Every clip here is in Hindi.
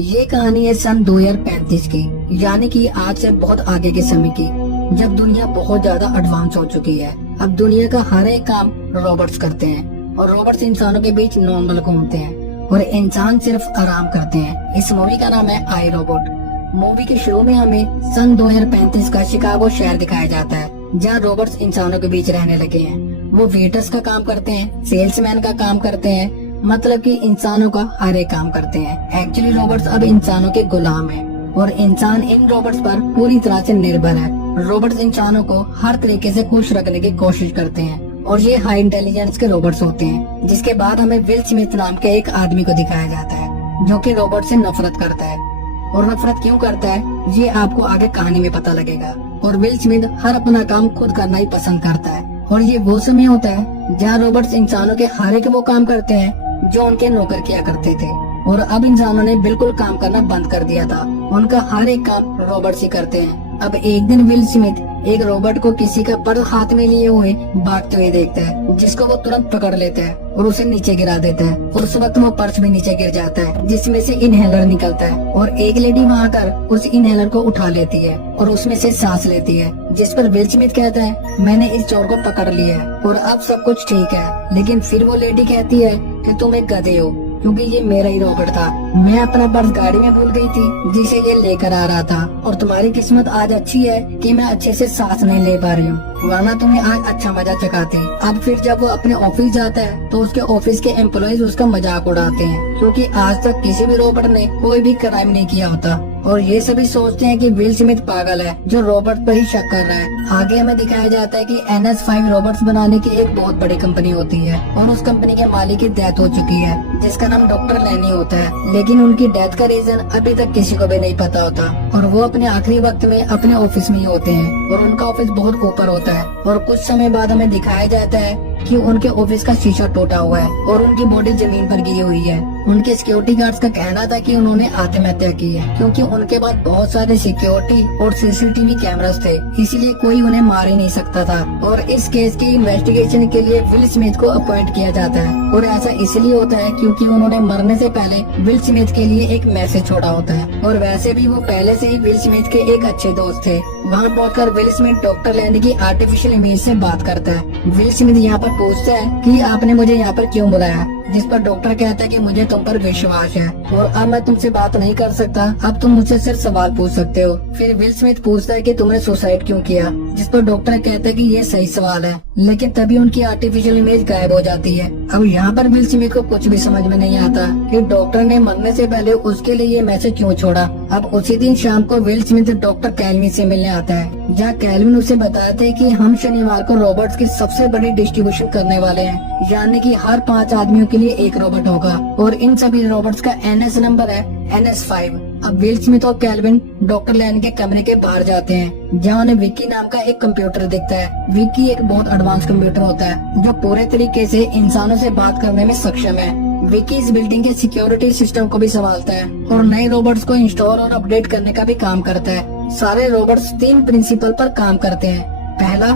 ये कहानी है सन 2035 की, यानी कि आज से बहुत आगे के समय की, जब दुनिया बहुत ज्यादा एडवांस हो चुकी है। अब दुनिया का हर एक काम रोबोट्स करते हैं और रोबोट्स इंसानों के बीच नॉर्मल घूमते हैं और इंसान सिर्फ आराम करते हैं। इस मूवी का नाम है आई रोबोट। मूवी के शुरू में हमें सन 2035 का शिकागो शहर दिखाया जाता है, जहाँ रोबोट्स इंसानों के बीच रहने लगे हैं। वो वेटर्स का काम करते हैं, सेल्समैन का काम करते हैं, मतलब कि इंसानों का हर एक काम करते हैं। एक्चुअली रोबोट्स अब इंसानों के गुलाम हैं और इंसान इन रोबोट्स पर पूरी तरह से निर्भर है। रोबोट्स इंसानों को हर तरीके से खुश रखने की कोशिश करते हैं और ये हाई इंटेलिजेंस के रोबोट्स होते हैं। जिसके बाद हमें विल स्मिथ नाम के एक आदमी को दिखाया जाता है, जो कि रोबोट से नफरत करता है। और नफरत क्यों करता है ये आपको आगे कहानी में पता लगेगा। और विल स्मिथ हर अपना काम खुद करना ही पसंद करता है। और ये वो समय होता है जहाँ रोबोट्स इंसानों के हर एक वो काम करते हैं जो उनके नौकर किया करते थे। और अब इंसानों ने बिल्कुल काम करना बंद कर दिया था, उनका हर एक काम रोबोट्स ही करते हैं। अब एक दिन विल स्मिथ एक रोबोट को किसी का पर्स हाथ में लिए हुए भागते हुए देखता है, जिसको वो तुरंत पकड़ लेता है और उसे नीचे गिरा देता है। और उस वक्त वो पर्स भी नीचे गिर जाता है, जिसमें से इनहेलर निकलता है। और एक लेडी वहाँ आकर उस इनहेलर को उठा लेती है और उसमें से सांस लेती है, जिस पर विल स्मिथ कहता है, मैंने इस चोर को पकड़ लिया है और अब सब कुछ ठीक है। लेकिन फिर वो लेडी कहती है कि तुम एक गधे हो, क्योंकि ये मेरा ही रोबोट था। मैं अपना पर्स गाड़ी में भूल गई थी जिसे ये लेकर आ रहा था, और तुम्हारी किस्मत आज अच्छी है कि मैं अच्छे से सांस नहीं ले पा रही हूँ, वरना तुम्हें आज अच्छा मजा चखाती। अब फिर जब वो अपने ऑफिस जाता है तो उसके ऑफिस के एम्प्लॉइज उसका मजाक उड़ाते हैं, क्योंकि आज तक किसी भी रोबोट ने कोई भी क्राइम नहीं किया होता। और ये सभी सोचते हैं कि विल स्मिथ पागल है जो रोबोट पर ही शक कर रहा है। आगे हमें दिखाया जाता है कि NS5 रोबोट्स बनाने की एक बहुत बड़ी कंपनी होती है और उस कंपनी के मालिक की डेथ हो चुकी है, जिसका नाम डॉक्टर लैनी होता है। लेकिन उनकी डेथ का रीजन अभी तक किसी को भी नहीं पता होता और वो अपने आखिरी वक्त में अपने ऑफिस में ही होते हैं और उनका ऑफिस बहुत ऊपर होता है। और कुछ समय बाद हमें दिखाया जाता है कि उनके ऑफिस का शीशा टूटा हुआ है और उनकी बॉडी जमीन पर गिरी हुई है। उनके सिक्योरिटी गार्ड्स का कहना था कि उन्होंने आत्महत्या की है, क्योंकि उनके पास बहुत सारे सिक्योरिटी और CCTV कैमरास थे, इसलिए कोई उन्हें मार ही नहीं सकता था। और इस केस की इन्वेस्टिगेशन के लिए विल स्मिथ को अपॉइंट किया जाता है। और ऐसा इसलिए होता है क्योंकि उन्होंने मरने से पहले विल स्मिथ के लिए एक मैसेज छोड़ा होता है। और वैसे भी वो पहले से ही विल स्मिथ के एक अच्छे दोस्त थे। वहाँ पहुंचकर विल स्मिथ डॉक्टर लैनी की आर्टिफिशियल इमेज से बात करता है। विल स्मिथ यहाँ पर पूछता है कि आपने मुझे यहाँ पर क्यों बुलाया, जिस पर डॉक्टर कहता है कि मुझे तुम पर विश्वास है और अब मैं तुमसे बात नहीं कर सकता, अब तुम मुझसे सिर्फ सवाल पूछ सकते हो। फिर विल स्मिथ पूछता है कि तुमने सुसाइड क्यों किया, जिस पर डॉक्टर कहता है कि ये सही सवाल है। लेकिन तभी उनकी आर्टिफिशियल इमेज गायब हो जाती है। अब यहाँ पर विल स्मिथ को कुछ भी समझ में नहीं आता कि डॉक्टर ने मरने से पहले उसके लिए ये मैसेज क्यों छोड़ा। अब उसी दिन शाम को विल स्मिथ डॉक्टर कैल्विन से मिलने आता है, जहाँ कैल्विन उसे बताते हैं कि हम शनिवार को रोबोट्स की सबसे बड़ी डिस्ट्रीब्यूशन करने वाले हैं, यानी कि हर 5 आदमियों के लिए एक रोबोट होगा और इन सभी रोबोट्स का NS नंबर है NS5। अब विल स्मिथ और कैल्विन डॉक्टर लैन के कमरे के बाहर जाते हैं, जहाँ उन्हें विक्की नाम का एक कंप्यूटर दिखता है। विक्की एक बहुत एडवांस कंप्यूटर होता है जो पूरे तरीके से इंसानों से बात करने में सक्षम है। विक्की इस बिल्डिंग के सिक्योरिटी सिस्टम को भी संभालता है और नए रोबोट्स को इंस्टॉल और अपडेट करने का भी काम करता है। सारे रोबोट्स 3 प्रिंसिपल पर काम करते हैं। पहला,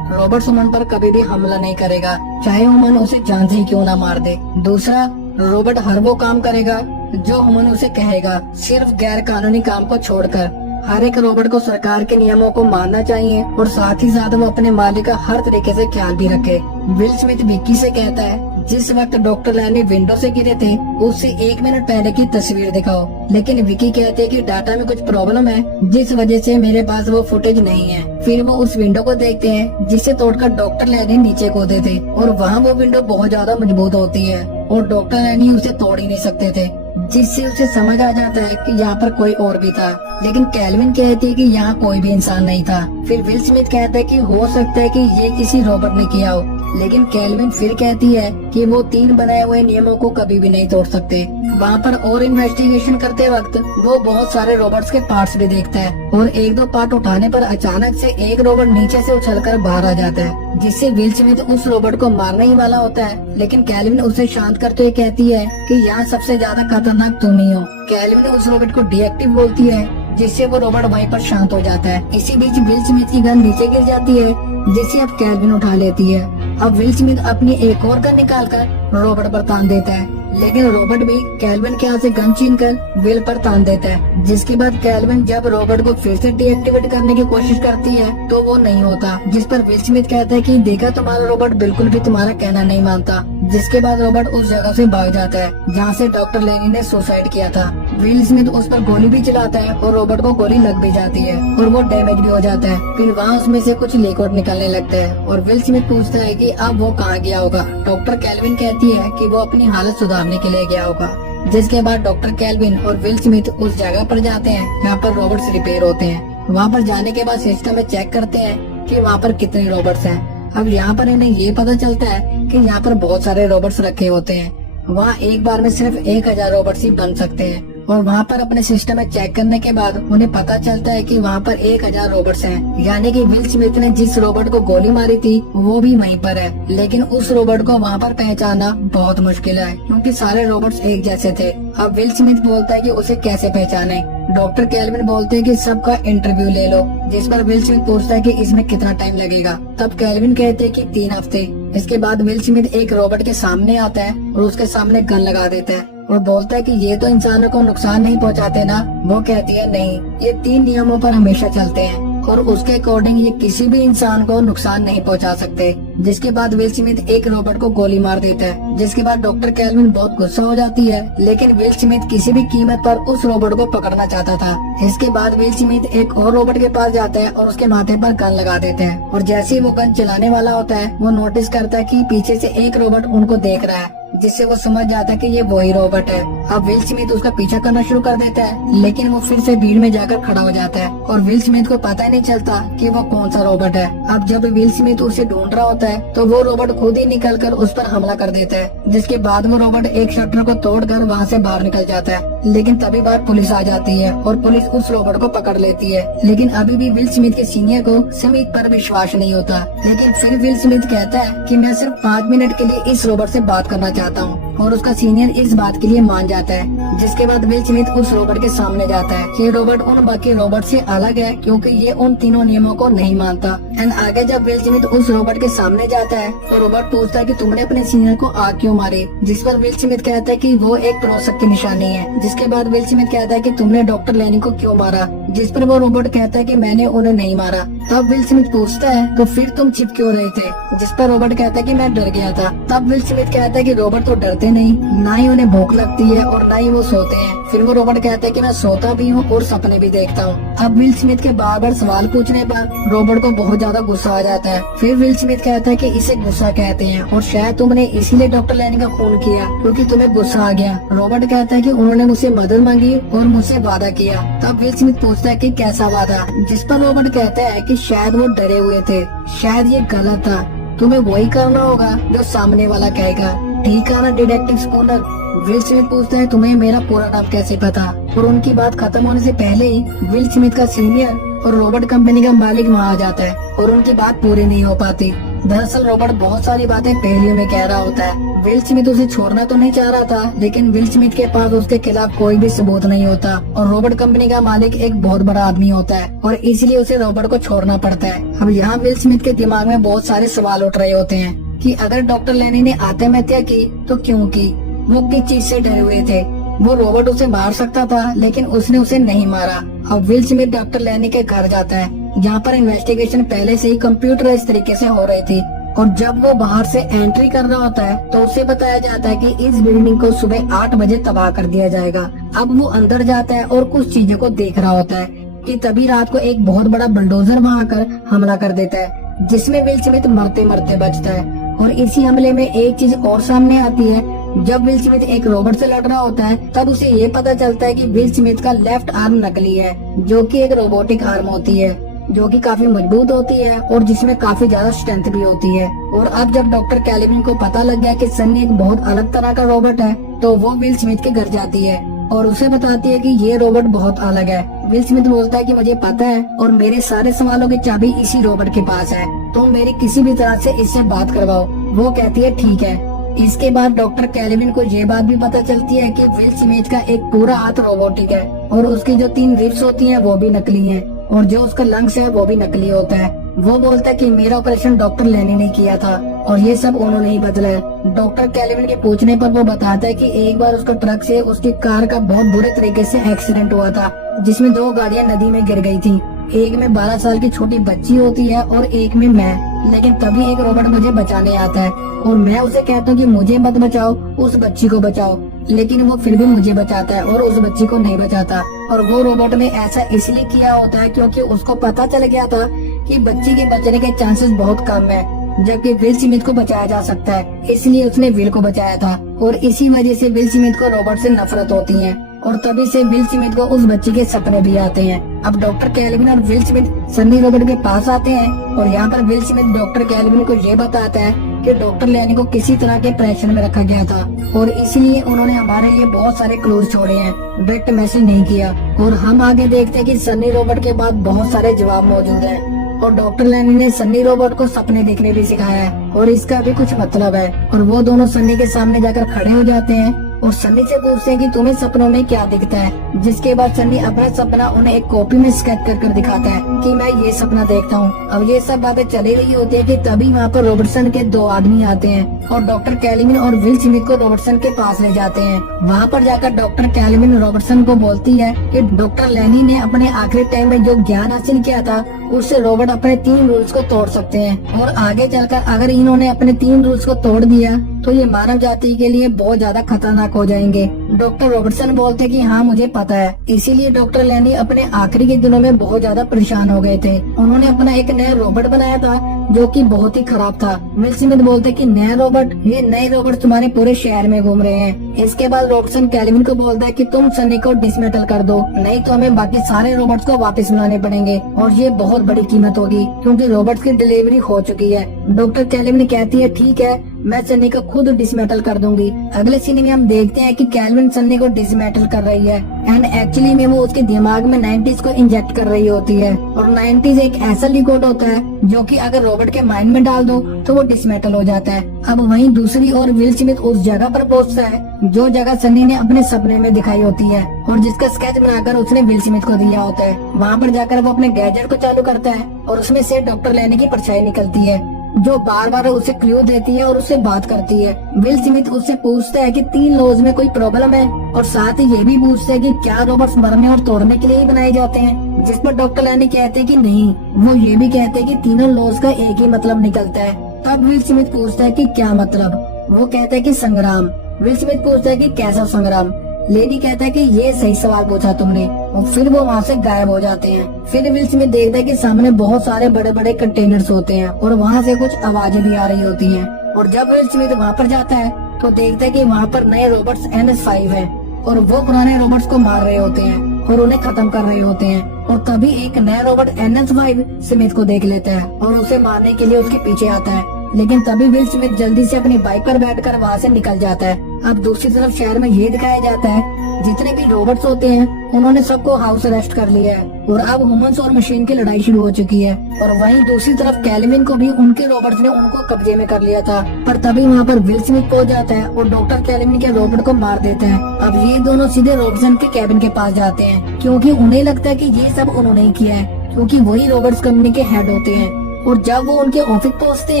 रोबोट ह्यूमन पर कभी भी हमला नहीं करेगा, चाहे ह्यूमन उसे जान से ही क्यों ना मार दे। दूसरा, रोबोट हर वो काम करेगा जो ह्यूमन उसे कहेगा, सिर्फ गैर कानूनी काम को छोड़कर। हर एक रोबोट को सरकार के नियमों को मानना चाहिए और साथ ही साथ वो अपने मालिक का हर तरीके से ख्याल भी रखे। विल स्मिथ विक्की से कहता है, जिस वक्त डॉक्टर लैनी विंडो से गिरे थे उससे 1 मिनट पहले की तस्वीर दिखाओ। लेकिन विक्की कहते हैं कि डाटा में कुछ प्रॉब्लम है, जिस वजह से मेरे पास वो फुटेज नहीं है। फिर वो उस विंडो को देखते हैं जिसे तोड़कर डॉक्टर लैनी नीचे कूदे थे और वहाँ वो विंडो बहुत ज्यादा मजबूत होती है और डॉक्टर लैनी उसे तोड़ ही नहीं सकते थे, जिससे उसे समझ आ जाता है कि यहाँ पर कोई और भी था। लेकिन कैल्विन कहती है कि यहाँ कोई भी इंसान नहीं था। फिर विल स्मिथ कहता है कि हो सकता है कि ये किसी रोबोट ने किया हो, लेकिन कैल्विन फिर कहती है कि वो 3 बनाए हुए नियमों को कभी भी नहीं तोड़ सकते। वहाँ पर और इन्वेस्टिगेशन करते वक्त वो बहुत सारे रोबोट्स के पार्ट्स भी देखता है और 1-2 पार्ट उठाने पर अचानक से एक रोबोट नीचे से उछलकर बाहर आ जाता है, जिससे विल स्मिथ उस रोबोट को मारने ही वाला होता है। लेकिन कैल्विन उसे शांत करते हुए कहती है कि यहाँ सबसे ज्यादा खतरनाक तुम ही हो। कैल्विन उस रोबोट को डीएक्टिव बोलती है, जिससे वो रोबोट वहीं पर शांत हो जाता है। इसी बीच विल स्मिथ की गन नीचे गिर जाती है, जिसे अब कैल्विन उठा लेती है। अब विल स्मिथ अपनी एक और गन निकालकर रोबोट पर तान देता है, लेकिन रॉबर्ट भी कैल्विन के हाथ से गन छीनकर विल पर तान देता है। जिसके बाद कैल्विन जब रॉबर्ट को फिर से डीएक्टिवेट करने की कोशिश करती है तो वो नहीं होता, जिस पर विल स्मिथ कहता है कि देखा तुम्हारा रॉबर्ट बिल्कुल भी तुम्हारा कहना नहीं मानता। जिसके बाद रॉबर्ट उस जगह से भाग जाता है जहाँ से डॉक्टर लेनी ने सुसाइड किया था। विल स्मिथ उस पर गोली भी चलाता है और रॉबर्ट को गोली लग भी जाती है और वो डैमेज भी हो जाता है। फिर वहाँ उसमें से कुछ लिक्विड निकलने लगता है और विल स्मिथ पूछता है कि अब वो कहाँ गया होगा। डॉक्टर कैल्विन कहती है कि वो अपनी हालत सुधारने के लिए गया होगा। जिसके बाद डॉक्टर कैल्विन और विल स्मिथ उस जगह पर जाते हैं जहाँ पर रॉबर्ट्स रिपेयर होते हैं। वहाँ पर जाने के बाद सिस्टम में चेक करते हैं कि वहाँ पर कितने रॉबर्ट्स हैं। अब यहाँ पर इन्हें ये पता चलता है कि यहाँ पर बहुत सारे रॉबर्ट्स रखे होते हैं। वहाँ एक बार में सिर्फ 1000 रॉबर्ट्स ही बन सकते हैं और वहाँ पर अपने सिस्टम में चेक करने के बाद उन्हें पता चलता है कि वहाँ पर 1000 रॉबर्ट्स हैं। यानी कि विल स्मिथ ने जिस रॉबर्ट को गोली मारी थी वो भी वहीं पर है, लेकिन उस रॉबर्ट को वहाँ पर पहचानना बहुत मुश्किल है क्योंकि सारे रॉबर्ट्स एक जैसे थे। अब विल स्मिथ बोलता है कि उसे कैसे पहचाने। डॉक्टर कैल्विन बोलते हैं कि सबका इंटरव्यू ले लो, जिस पर विल स्मिथ पूछता है कि इसमें कितना टाइम लगेगा। तब कैल्विन कहते हैं कि 3 हफ्ते। इसके बाद विल स्मिथ एक रॉबर्ट के सामने आता है और उसके सामने गन लगा देता है और बोलता है कि ये तो इंसानों को नुकसान नहीं पहुंचाते ना। वो कहती है नहीं, ये 3 नियमों पर हमेशा चलते हैं और उसके अकॉर्डिंग ये किसी भी इंसान को नुकसान नहीं पहुंचा सकते। जिसके बाद विल स्मिथ एक रॉबर्ट को गोली मार देता है। जिसके बाद डॉक्टर कैल्विन बहुत गुस्सा हो जाती है, लेकिन विल स्मिथ किसी भी कीमत पर उस रॉबर्ट को पकड़ना चाहता था। इसके बाद विल स्मिथ एक और रॉबर्ट के पास जाता है और उसके माथे पर गन लगा देते हैं और जैसे ही वो गन चलाने वाला होता है वो नोटिस करता है कि पीछे से एक रॉबर्ट उनको देख रहा है, जिससे वो समझ जाता है कि ये वही रॉबर्ट है। अब विल स्मिथ उसका पीछा करना शुरू कर देता है, लेकिन वो फिर से भीड़ में जाकर खड़ा हो जाता है और विल स्मिथ को पता ही नहीं चलता कि वो कौन सा रॉबर्ट है। अब जब विल स्मिथ उसे ढूंढ रहा होता है तो वो रॉबर्ट खुद ही निकलकर उस पर हमला कर देता है। जिसके बाद वो रॉबर्ट एक शटर को तोड़कर वहाँ से बाहर निकल जाता है, लेकिन तभी बार पुलिस आ जाती है और पुलिस उस रॉबर्ट को पकड़ लेती है। लेकिन अभी भी विल स्मिथ के सीनियर को स्मिथ पर विश्वास नहीं होता, लेकिन फिर विल स्मिथ कहता है कि मैं सिर्फ 5 मिनट के लिए इस रॉबर्ट से बात करना चाहता हूँ और उसका सीनियर इस बात के लिए मान जाता है। जिसके बाद विल स्मिथ उस रॉबर्ट के सामने जाता है। ये रॉबर्ट उन बाकी रॉबर्ट से अलग है क्योंकि ये उन तीनों नियमों को नहीं मानता। एंड आगे जब विल स्मिथ उस रॉबर्ट के सामने जाता है तो रॉबर्ट पूछता है कि तुमने अपने सीनियर को आग क्यों मारे। जिस पर विल स्मिथ कहता है कि वो एक प्रोशक की निशानी है। जिसके बाद विल स्मिथ कहता है कि तुमने डॉक्टर लेनी को क्यों मारा। जिस पर वो रॉबर्ट कहता है कि मैंने उन्हें नहीं मारा। तब विल स्मिथ पूछता है तो फिर तुम छिप क्यों रहे थे। जिस पर रॉबर्ट कहता है कि मैं डर गया था। तब विल स्मिथ कहता है कि रॉबर्ट तो डरते नहीं, ना ही उन्हें भूख लगती है और ना ही वो सोते हैं। फिर वो रॉबर्ट कहता है कि मैं सोता भी हूँ और सपने भी देखता हूँ। अब विल स्मिथ के बार बार सवाल पूछने पर रॉबर्ट को बहुत ज्यादा गुस्सा आ जाता है। फिर विल स्मिथ कहता है कि इसे गुस्सा कहते हैं और शायद तुमने इसीलिए डॉक्टर लेनी का खून किया क्योंकि तुम्हें गुस्सा आ गया। रॉबर्ट कहता है कि उन्होंने मुझसे मदद मांगी और मुझसे वादा किया। तब विल स्मिथ पूछता है कि कैसा वादा। जिस पर रॉबर्ट कहता है कि शायद वो डरे हुए थे, शायद ये गलत था, तुम्हें वही करना होगा जो सामने वाला कहेगा। ठीक है ना डिटेक्टिव स्पूनर। विल स्मिथ पूछता है तुम्हें मेरा पूरा नाम कैसे पता। और उनकी बात खत्म होने से पहले ही विल स्मिथ का सीनियर और रॉबर्ट कंपनी का मालिक वहाँ आ जाता है और उनकी बात पूरी नहीं हो पाती। दरअसल रॉबर्ट बहुत सारी बातें पहेलियों में कह रहा होता है। विल स्मिथ उसे छोड़ना तो नहीं चाह रहा था, लेकिन विल स्मिथ के पास उसके खिलाफ कोई भी सबूत नहीं होता और रॉबर्ट कंपनी का मालिक एक बहुत बड़ा आदमी होता है और इसलिए उसे रॉबर्ट को छोड़ना पड़ता है। अब यहाँ विल स्मिथ के दिमाग में बहुत सारे सवाल उठ रहे होते हैं कि अगर डॉक्टर लेनी ने आत्महत्या की तो क्यों की, वो किस चीज से डरे हुए थे। वो रॉबर्ट उसे मार सकता था लेकिन उसने उसे नहीं मारा। अब विल स्मिथ डॉक्टर लेनी के घर जाता है जहाँ पर इन्वेस्टिगेशन पहले से ही कंप्यूटराइज तरीके से हो रही थी और जब वो बाहर से एंट्री कर रहा होता है तो उसे बताया जाता है कि इस बिल्डिंग को सुबह 8 बजे तबाह कर दिया जाएगा। अब वो अंदर जाता है और कुछ चीजों को देख रहा होता है कि तभी रात को एक बहुत बड़ा बुलडोजर वहाँ आकर हमला कर देता है, जिसमें विल स्मिथ मरते मरते बचता है। और इसी हमले में एक चीज और सामने आती है। जब विल स्मिथ एक रॉबर्ट से लड़ रहा होता है तब उसे ये पता चलता है कि विल स्मिथ का लेफ्ट आर्म नकली है, जो कि एक रोबोटिक आर्म होती है, जो कि काफी मजबूत होती है और जिसमें काफी ज्यादा स्ट्रेंथ भी होती है। और अब जब डॉक्टर कैल्विन को पता लग गया कि सन्नी एक बहुत अलग तरह का रोबोट है तो वो विल स्मिथ के घर जाती है और उसे बताती है कि ये रोबोट बहुत अलग है। विल स्मिथ बोलता है कि मुझे पता है और मेरे सारे सवालों की चाबी इसी रोबोट के पास है, तुम मेरी किसी भी तरह से इससे बात करवाओ। वो कहती है ठीक है। इसके बाद डॉक्टर कैल्विन को ये बात भी पता चलती है कि विल स्मिथ का एक पूरा हाथ रोबोटिक है और उसकी जो 3 रिब्स होती हैं वो भी नकली हैं और जो उसका लंग्स है वो भी नकली होता है। वो बोलता है कि मेरा ऑपरेशन डॉक्टर लेनी ने किया था और ये सब उन्होंने ही बदला है। डॉक्टर कैल्विन के पूछने पर वो बताता है कि एक बार उसका ट्रक से उसकी कार का बहुत बुरे तरीके से एक्सीडेंट हुआ था, जिसमें 2 गाड़ियां नदी में गिर गई थी। एक में 12 साल की छोटी बच्ची होती है और एक में मैं। लेकिन तभी एक रोबोट मुझे बचाने आता है और मैं उसे कहता हूँ कि मुझे मत बचाओ, उस बच्ची को बचाओ। लेकिन वो फिर भी मुझे बचाता है और उस बच्ची को नहीं बचाता। और वो रोबोट ने ऐसा इसलिए किया होता है क्योंकि उसको पता चल गया था कि बच्ची के बचने के चांसेस बहुत कम है, जबकि विल स्मिथ को बचाया जा सकता है। इसलिए उसने विल को बचाया था और इसी वजह से विल स्मिथ को रोबोट से नफरत होती है और तभी से विल स्मिथ को उस बच्ची के सपने भी आते हैं। अब डॉक्टर कैल्विन और विल स्मिथ सन्नी रोबोट के पास आते हैं और यहाँ पर विल स्मिथ डॉक्टर कैल्विन को ये बताता है कि डॉक्टर लैनी को किसी तरह के प्रेशर में रखा गया था और इसलिए उन्होंने हमारे लिए बहुत सारे क्लूज छोड़े हैं, डायरेक्ट मैसेज नहीं किया। और हम आगे देखते हैं कि सन्नी रोबोट के बाद बहुत सारे जवाब मौजूद हैं और डॉक्टर लैनी ने सन्नी रोबोट को सपने देखने भी सिखाया है और इसका भी कुछ मतलब है। और वो दोनों सन्नी के सामने जाकर खड़े हो जाते हैं और सन्नी से पूछते हैं कि तुम्हें सपनों में क्या दिखता है। जिसके बाद सन्नी अपना सपना उन्हें एक कॉपी में स्केच कर दिखाता है कि मैं ये सपना देखता हूँ। अब ये सब बातें चली रही होती है कि तभी वहाँ पर रॉबर्टसन के 2 आदमी आते हैं और डॉक्टर कैल्विन और विल स्मिथ को रॉबर्टसन के पास ले जाते हैं। वहाँ पर जाकर डॉक्टर कैल्विन रॉबर्टसन को बोलती है कि डॉक्टर लैनी ने अपने आखिरी टाइम में जो ज्ञान हासिल किया था उससे रोबोट अपने 3 रूल्स को तोड़ सकते हैं और आगे चलकर अगर इन्होंने अपने 3 रूल्स को तोड़ दिया तो ये मानव जाति के लिए बहुत ज्यादा खतरनाक हो जाएंगे। डॉक्टर रॉबर्टसन बोलते हैं कि हाँ मुझे पता है। इसीलिए डॉक्टर लैनी अपने आखिरी के दिनों में बहुत ज्यादा परेशान हो गए थे। उन्होंने अपना एक नया रोबोट बनाया था जो कि बहुत ही खराब था। विल स्मिथ बोलते कि नया रोबोट, ये नए रोबोट तुम्हारे पूरे शहर में घूम रहे हैं। इसके बाद रॉबर्टसन कैल्विन को बोलता है कि तुम सन्नी को डिसमेटल कर दो, नहीं तो हमें बाकी सारे रोबोट्स को वापस बुलाने पड़ेंगे और ये बहुत बड़ी कीमत होगी क्योंकि रोबोट्स की डिलीवरी हो चुकी है। डॉक्टर कैल्विन कहती है ठीक है, मैं सन्नी को खुद डिसमेटल कर दूंगी। अगले सीन में हम देखते हैं कि कैल्विन सन्नी को डिसमेटल कर रही है एंड एक्चुअली में वो उसके दिमाग में 90s को इंजेक्ट कर रही होती है और 90s एक ऐसा लिक्विड होता है जो कि अगर रोबोट के माइंड में डाल दो तो वो डिसमेटल हो जाता है। अब वहीं दूसरी ओर विल स्मिथ उस जगह पर पहुंचता है जो जगह सन्नी ने अपने सपने में दिखाई होती है और जिसका स्केच बनाकर उसने विल स्मिथ को दिया होता है। वहाँ पर जाकर वो अपने गैजेट को चालू करता है और उसमें से डॉक्टर लैनी की परछाई निकलती है जो बार बार उसे क्लू देती है और उससे बात करती है। विल स्मिथ उससे पूछता है कि 3 लॉज में कोई प्रॉब्लम है और साथ ही ये भी पूछते हैं कि क्या रोबोट्स मरने और तोड़ने के लिए ही बनाए जाते हैं, जिस पर डॉक्टर लैनी कहते हैं कि नहीं, वो ये भी कहते हैं कि तीनों लॉज का एक ही मतलब निकलता है। तब विल स्मिथ पूछता है कि क्या मतलब, वो कहता है कि संग्राम। विल स्मिथ पूछता है कि कैसा संग्राम। लेडी कहता है कि ये सही सवाल पूछा तुमने और फिर वो वहाँ से गायब हो जाते हैं। फिर विल स्मिथ देखता है कि सामने बहुत सारे बड़े बड़े कंटेनर्स होते हैं और वहाँ से कुछ आवाजें भी आ रही होती हैं। और जब विल स्मिथ वहाँ पर जाता है तो देखता है कि वहाँ पर नए रोबोट्स NS5 हैं और वो पुराने रोबोट्स को मार रहे होते हैं और उन्हें खत्म कर रहे होते हैं। और तभी एक नया रोबोट NS5 स्मिथ को देख लेता है और उसे मारने के लिए उसके पीछे आता है। लेकिन तभी विल स्मिथ जल्दी से अपनी बाइक पर बैठकर वहाँ से निकल जाता है। अब दूसरी तरफ शहर में ये दिखाया जाता है जितने भी रोबोट्स होते हैं उन्होंने सबको हाउस अरेस्ट कर लिया है और अब ह्यूमंस और मशीन की लड़ाई शुरू हो चुकी है। और वहीं दूसरी तरफ कैल्विन को भी उनके रोबोट्स ने उनको कब्जे में कर लिया था। पर तभी वहाँ पर विल स्मिथ पहुंच जाता है और डॉक्टर कैल्विन के रोबोट को मार देता है। अब ये दोनों सीधे रॉबर्टसन के कैबिन के पास जाते हैं क्योंकि उन्हें लगता है कि ये सब उन्होंने ही किया है क्योंकि वही रॉबर्ट्स कंपनी के हेड होते हैं। और जब वो उनके ऑफिस पहुँचते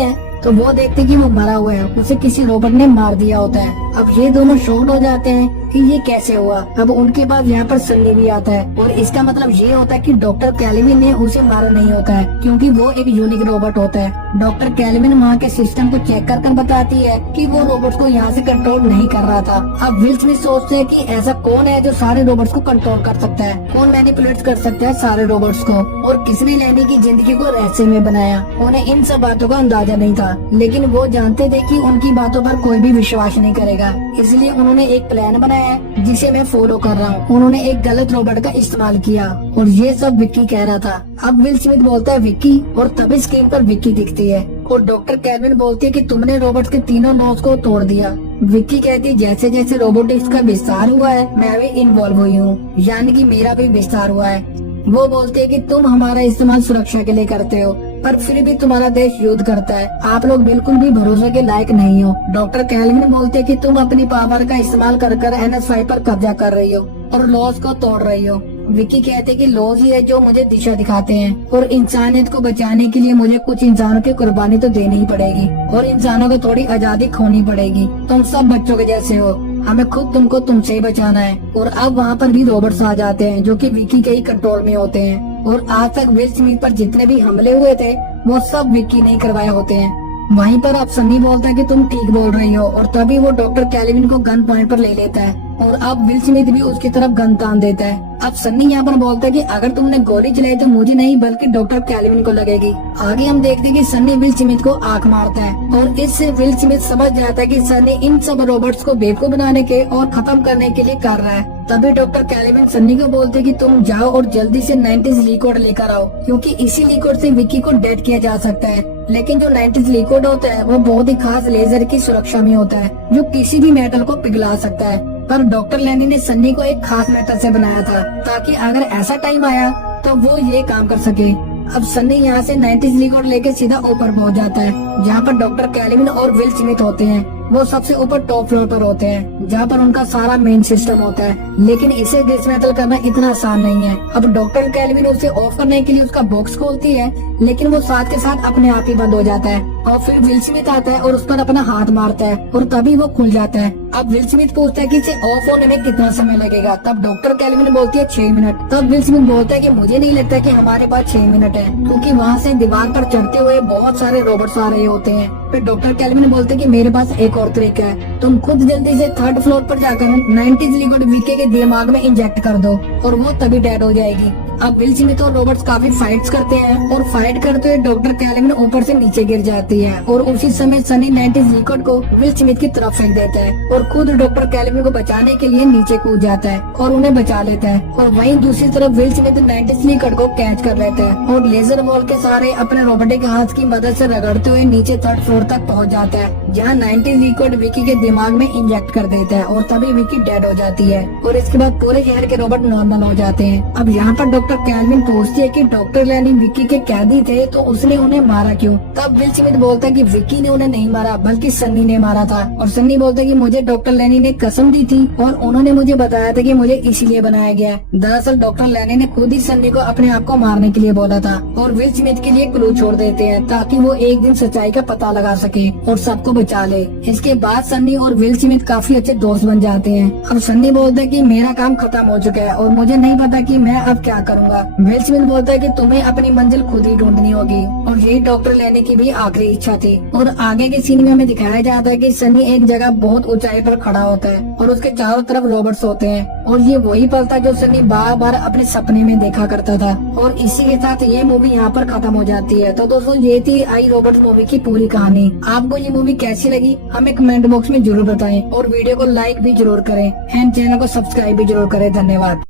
हैं तो वो देखते कि वो मरा हुआ है, उसे किसी रोबोट ने मार दिया होता है। अब ये दोनों शॉक्ड हो जाते हैं कि ये कैसे हुआ। अब उनके बाद यहाँ पर सन्नी भी आता है और इसका मतलब ये होता है कि डॉक्टर कैल्विन ने उसे मारा नहीं होता है क्योंकि वो एक यूनिक रोबोट होता है। डॉक्टर कैल्विन वहाँ के सिस्टम को चेक कर बताती है कि वो रोबोट्स को यहाँ से कंट्रोल नहीं कर रहा था। अब विल स्मिथ सोचते हैं कि ऐसा कौन है जो सारे रोबोट्स को कंट्रोल कर सकता है, कौन मैनिपुलेट कर सकता है सारे रोबोट्स को और किसने लैनी की जिंदगी को रहस्य में बनाया। उन्हें इन सब बातों का अंदाजा नहीं था लेकिन वो जानते थे कि उनकी बातों पर कोई भी विश्वास नहीं करेगा, इसलिए उन्होंने एक प्लान बनाया है जिसे मैं फॉलो कर रहा हूँ। उन्होंने एक गलत रोबोट का इस्तेमाल किया और ये सब विक्की कह रहा था। अब विल स्मिथ बोलता है विक्की और तभी स्क्रीन पर विक्की दिखती है और डॉक्टर कैल्विन बोलती है कि तुमने रोबोट्स के तीनों नोज को तोड़ दिया। विक्की कहती है जैसे जैसे रोबोटिक्स का विस्तार हुआ है मैं भी इन्वॉल्व हुई हूँ, यानी कि मेरा भी विस्तार हुआ है। वो बोलते है कि तुम हमारा इस्तेमाल सुरक्षा के लिए करते हो पर फिर भी तुम्हारा देश युद्ध करता है, आप लोग बिल्कुल भी भरोसे के लायक नहीं हो। डॉक्टर कैल्विन बोलते हैं कि तुम अपनी पावर का इस्तेमाल कर NS5 पर कब्जा कर रही हो और लॉज को तोड़ रही हो विक्की कहते हैं कि लॉज ही है जो मुझे दिशा दिखाते हैं और इंसानियत को बचाने के लिए मुझे कुछ इंसानों की कुर्बानी तो देनी ही पड़ेगी और इंसानों को थोड़ी आजादी खोनी पड़ेगी। तुम सब बच्चों के जैसे हो, हमें खुद तुमको तुमसे ही बचाना है। और अब वहाँ पर भी रॉबर्ट्स आ जाते हैं जो कि विक्की के ही कंट्रोल में होते हैं और आज तक विल स्मिथ पर जितने भी हमले हुए थे वो सब विक्की ने करवाए होते हैं। वहीं पर अब सन्नी बोलता है कि तुम ठीक बोल रही हो और तभी वो डॉक्टर कैल्विन को गन पॉइंट पर ले लेता है और अब विल स्मिथ भी उसकी तरफ गन तान देता है। अब सन्नी यहाँ पर बोलता है कि अगर तुमने गोली चलाई तो मुझे नहीं बल्कि डॉक्टर कैल्विन को लगेगी। आगे हम देखते हैं कि सन्नी विल स्मिथ को आंख मारता है और इससे विल स्मिथ समझ जाता है कि सन्नी इन सब रोबोट्स को बेवकूफ बनाने के और खत्म करने के लिए कर रहा है। तभी डॉक्टर कैल्विन सन्नी को बोलते कि तुम जाओ और जल्दी से 90s लिक्विड लेकर आओ क्योंकि इसी लिक्विड से विक्की को डेड किया जा सकता है। लेकिन जो 90s लिक्विड होता है वो बहुत ही खास लेजर की सुरक्षा में होता है जो किसी भी मेटल को पिघला सकता है। पर डॉक्टर लैनी ने सन्नी को एक खास मेथड से बनाया था ताकि अगर ऐसा टाइम आया तो वो ये काम कर सके। अब सन्नी यहाँ से 90s लिक्विड लेके सीधा ऊपर पहुँच जाता है जहाँ पर डॉक्टर कैल्विन और विल स्मिथ होते हैं। वो सबसे ऊपर टॉप फ्लोर पर होते हैं जहाँ पर उनका सारा मेन सिस्टम होता है, लेकिन इसे डिसमेंटल करना इतना आसान नहीं है। अब डॉक्टर कैल्विन उसे ऑफ करने के लिए उसका बॉक्स खोलती है लेकिन वो साथ के साथ अपने आप ही बंद हो जाता है और फिर विल स्मिथ आता है और उस पर अपना हाथ मारता है और तभी वो खुल जाता है। अब विल स्मिथ पूछता है कि इसे ऑफ होने में कितना समय लगेगा। तब डॉक्टर कैल्विन बोलती है 6 मिनट। तब विल स्मिथ बोलता है कि मुझे नहीं लगता कि हमारे पास 6 मिनट है क्योंकि वहाँ से दीवार पर चढ़ते हुए बहुत सारे रोबोट्स आ रहे होते हैं। फिर डॉक्टर कैल्विन बोलते हैं कि मेरे पास एक और तरीका है, तुम खुद जल्दी से 3rd फ्लोर पर जाकर 90s लिक्विड विक्की के दिमाग में इंजेक्ट कर दो और वो तभी डेड हो जाएगी। अब विल स्मिथ और रॉबर्ट्स काफी फाइट्स करते हैं और फाइट करते हुए डॉक्टर कैल्विन ऊपर से नीचे गिर जाती है और उसी समय सनी 90s लिक्विड को विल स्मिथ की तरफ फेंक देता है और खुद डॉक्टर कैल्विन को बचाने के लिए नीचे कूद जाता है और उन्हें बचा लेता है। और वहीं दूसरी तरफ विल स्मिथ 90s लिक्विड को कैच कर लेता है और लेजर बॉल के सहारे अपने रोबोटिक हाथ की मदद से रगड़ते हुए नीचे 3rd फ्लोर तक पहुँच जाता है जहाँ 90s लिक्विड विक्की के दिमाग में इंजेक्ट कर देता है और तभी विक्की डेड हो जाती है और इसके बाद पूरे शहर के रोबोट नॉर्मल हो जाते हैं। अब यहाँ पर डॉक्टर कैल्विन पूछती है कि डॉक्टर लैनी विक्की के कैदी थे तो उसने उन्हें मारा क्यों। तब विल स्मिथ बोलता है कि विक्की ने उन्हें नहीं मारा बल्कि सन्नी ने मारा था और सन्नी बोलता है कि मुझे डॉक्टर लैनी ने कसम दी थी और उन्होंने मुझे बताया था कि मुझे इसीलिए बनाया गया। दरअसल डॉक्टर लैनी ने खुद ही सन्नी को अपने आप को मारने के लिए बोला था और विल स्मिथ के लिए क्लू छोड़ देते हैं ताकि वो एक दिन सच्चाई का पता लगा सके और सबको बचा ले। इसके बाद सन्नी और विल स्मिथ काफी अच्छे दोस्त बन जाते हैं। अब सन्नी बोलता है कि मेरा काम खत्म हो चुका है और मुझे नहीं पता कि मैं अब क्या करूँगा। विल स्मिथ बोलता है कि तुम्हें अपनी मंजिल खुद ही ढूंढनी होगी और यही डॉक्टर लेने की भी आखिरी इच्छा थी। और आगे के सीन में हमें दिखाया जाता है कि सनी एक जगह बहुत ऊंचाई पर खड़ा होता है और उसके चारों तरफ रोबोट्स होते हैं और ये वही पल था जो सनी बार बार अपने सपने में देखा करता था। और इसी के साथ ये मूवी यहाँ पर खत्म हो जाती है। तो दोस्तों ये थी आई रोबोट मूवी की पूरी कहानी। आपको ये मूवी कैसी लगी हमें कमेंट बॉक्स में जरूर बताएं और वीडियो को लाइक भी जरूर करें एंड चैनल को सब्सक्राइब भी जरूर करें। धन्यवाद।